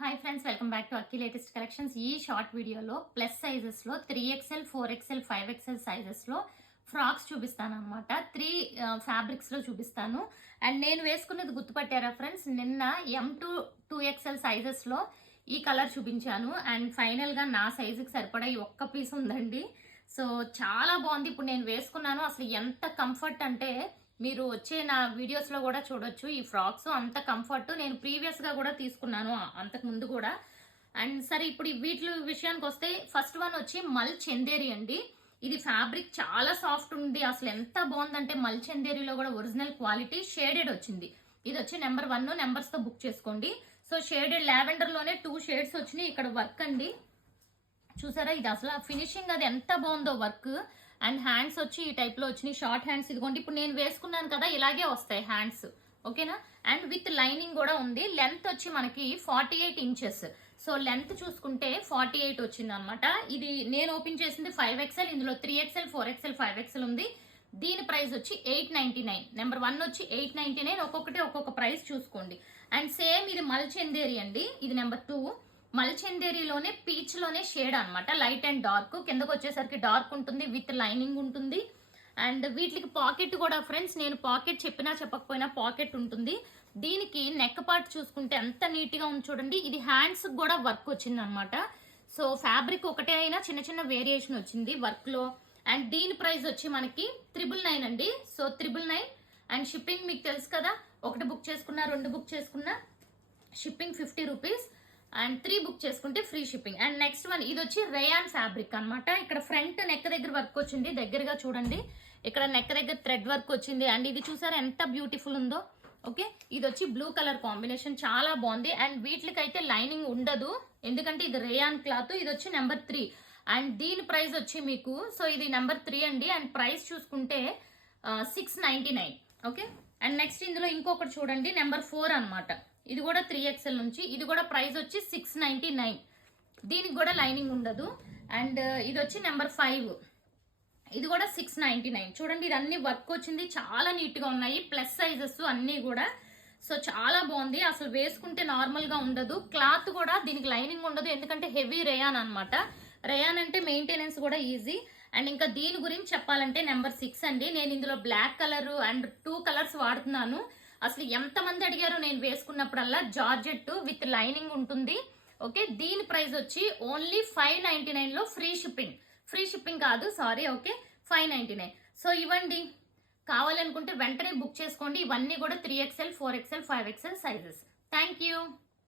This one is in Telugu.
Hi friends, welcome back to Akki latest collections. ఈ షార్ట్ వీడియోలో ప్లస్ సైజెస్లో 3XL, 4XL, 5XL సైజెస్లో ఫ్రాక్స్ చూపిస్తాను అనమాట. 3 ఫ్యాబ్రిక్స్లో చూపిస్తాను. అండ్ నేను వేసుకున్నది గుర్తుపట్టారా ఫ్రెండ్స్, నిన్న M2 2XL సైజెస్లో ఈ కలర్ చూపించాను. అండ్ ఫైనల్గా నా సైజుకి సరిపడా ఈ ఒక్క పీస్ ఉందండి. సో చాలా బాగుంది. ఇప్పుడు నేను వేసుకున్నాను. అసలు ఎంత కంఫర్ట్ అంటే మీరు వచ్చే నా వీడియోస్లో కూడా చూడొచ్చు. ఈ ఫ్రాక్స్ అంత కంఫర్ట్. నేను ప్రీవియస్గా కూడా తీసుకున్నాను అంతకు ముందు కూడా. అండ్ సరే, ఇప్పుడు వీటి విషయానికి వస్తే ఫస్ట్ వన్ వచ్చి మల్ చందేరి అండి. ఇది ఫ్యాబ్రిక్ చాలా సాఫ్ట్ ఉంది. అసలు ఎంత బాగుందంటే మల్ చందేరిలో కూడా ఒరిజినల్ క్వాలిటీ. షేడెడ్ వచ్చింది. ఇది వచ్చి నెంబర్ 1 నెంబర్స్తో బుక్ చేసుకోండి. సో షేడెడ్ లావెండర్లోనే 2 షేడ్స్ వచ్చినాయి. ఇక్కడ వర్క్ అండి, చూసారా? ఇది అసలు ఫినిషింగ్ అది ఎంత బాగుందో వర్క్. అండ్ హ్యాండ్స్ వచ్చి ఈ టైప్ లో వచ్చినాయి, షార్ట్ హ్యాండ్స్. ఇదిగోండి, ఇప్పుడు నేను వేసుకున్నాను కదా, ఇలాగే వస్తాయి హ్యాండ్స్, ఓకేనా? అండ్ విత్ లైనింగ్ కూడా ఉంది. లెంత్ వచ్చి మనకి 48 ఇంచెస్. సో లెంత్ చూసుకుంటే 48 వచ్చింది అనమాట. ఇది నేను ఓపెన్ చేసింది 5XL. ఇందులో 3XL, 4XL, 5XL ఉంది. దీని ప్రైస్ వచ్చి 899. నెంబర్ 1 వచ్చి 899. ఒక్కొక్కటి ఒక్కొక్క ప్రైస్ చూసుకోండి. అండ్ సేమ్ ఇది మల్ చందేరి అండి. ఇది నెంబర్ 2 మల్ చందేరిలోనే పీచ్ లోనే షేడ్ అనమాట. Light and dark. కిందకు వచ్చేసరికి డార్క్ ఉంటుంది, విత్ లైనింగ్ ఉంటుంది. అండ్ వీటికి పాకెట్ కూడా ఫ్రెండ్స్, నేను పాకెట్ చెప్పినా చెప్పకపోయినా పాకెట్ ఉంటుంది. దీనికి నెక్ పార్ట్ చూసుకుంటే ఎంత నీట్ గా ఉంది చూడండి. ఇది హ్యాండ్స్ కూడా వర్క్ వచ్చింది అనమాట. సో ఫ్యాబ్రిక్ ఒకటే అయినా చిన్న చిన్న వేరియేషన్ వచ్చింది వర్క్ లో. అండ్ దీని ప్రైస్ వచ్చి మనకి 999 అండి. సో 999. అండ్ షిప్పింగ్ మీకు తెలుసు కదా, 1 బుక్ చేసుకున్నా 2 బుక్ చేసుకున్నా షిప్పింగ్ 50 రూపీస్. అండ్ 3 బుక్ చేసుకుంటే free shipping. And next one, ఇది వచ్చి రేయాన్ ఫ్యాబ్రిక్ అనమాట. ఇక్కడ ఫ్రంట్ నెక్ దగ్గర వర్క్ వచ్చింది. దగ్గరగా చూడండి, ఇక్కడ నెక్ దగ్గర థ్రెడ్ వర్క్ వచ్చింది. అండ్ ఇది చూసారా ఎంత బ్యూటిఫుల్ ఉందో. ఓకే, ఇది వచ్చి బ్లూ కలర్ కాంబినేషన్, చాలా బాగుంది. అండ్ వీటికైతే లైనింగ్ ఉండదు, ఎందుకంటే ఇది రేయాన్ క్లాత్. ఇది వచ్చి నెంబర్ 3. అండ్ దీని ప్రైస్ వచ్చి మీకు, సో ఇది నెంబర్ 3 అండి. అండ్ ప్రైస్ చూసుకుంటే 699. ఓకే. అండ్ నెక్స్ట్ ఇందులో ఇంకొకటి చూడండి, నెంబర్ 4 అనమాట. ఇది కూడా 3XL నుంచి. ఇది కూడా ప్రైస్ వచ్చి 699. దీనికి కూడా లైనింగ్ ఉండదు. అండ్ ఇది వచ్చి నెంబర్ 5. ఇది కూడా 699. చూడండి, ఇది అన్ని వర్క్ వచ్చింది, చాలా నీట్ గా ఉన్నాయి. ప్లస్ సైజెస్ అన్ని కూడా. సో చాలా బాగుంది. అసలు వేసుకుంటే నార్మల్ గా ఉండదు. క్లాత్ కూడా దీనికి లైనింగ్ ఉండదు, ఎందుకంటే హెవీ రేయాన్ అనమాట. రేయాన్ అంటే మెయింటెనెన్స్ కూడా ఈజీ. అండ్ ఇంకా దీని గురించి చెప్పాలంటే నెంబర్ 6 అండి. నేను ఇందులో బ్లాక్ కలర్ అండ్ 2 కలర్స్ వాడుతున్నాను. అసలు ఎంతమంది అడిగారో నేను వేసుకున్నప్పుడల్లా. జార్జెట్ విత్ లైనింగ్ ఉంటుంది. ఓకే, దీని ప్రైస్ వచ్చి ఓన్లీ 599 లో ఫ్రీ షిప్పింగ్. ఫ్రీ షిప్పింగ్ కాదు, సారీ. ఓకే, 599. సో ఇవ్వండి, కావాలనుకుంటే వెంటనే బుక్ చేసుకోండి. ఇవన్నీ కూడా 3XL, 4XL, 5XL sizes. Thank you.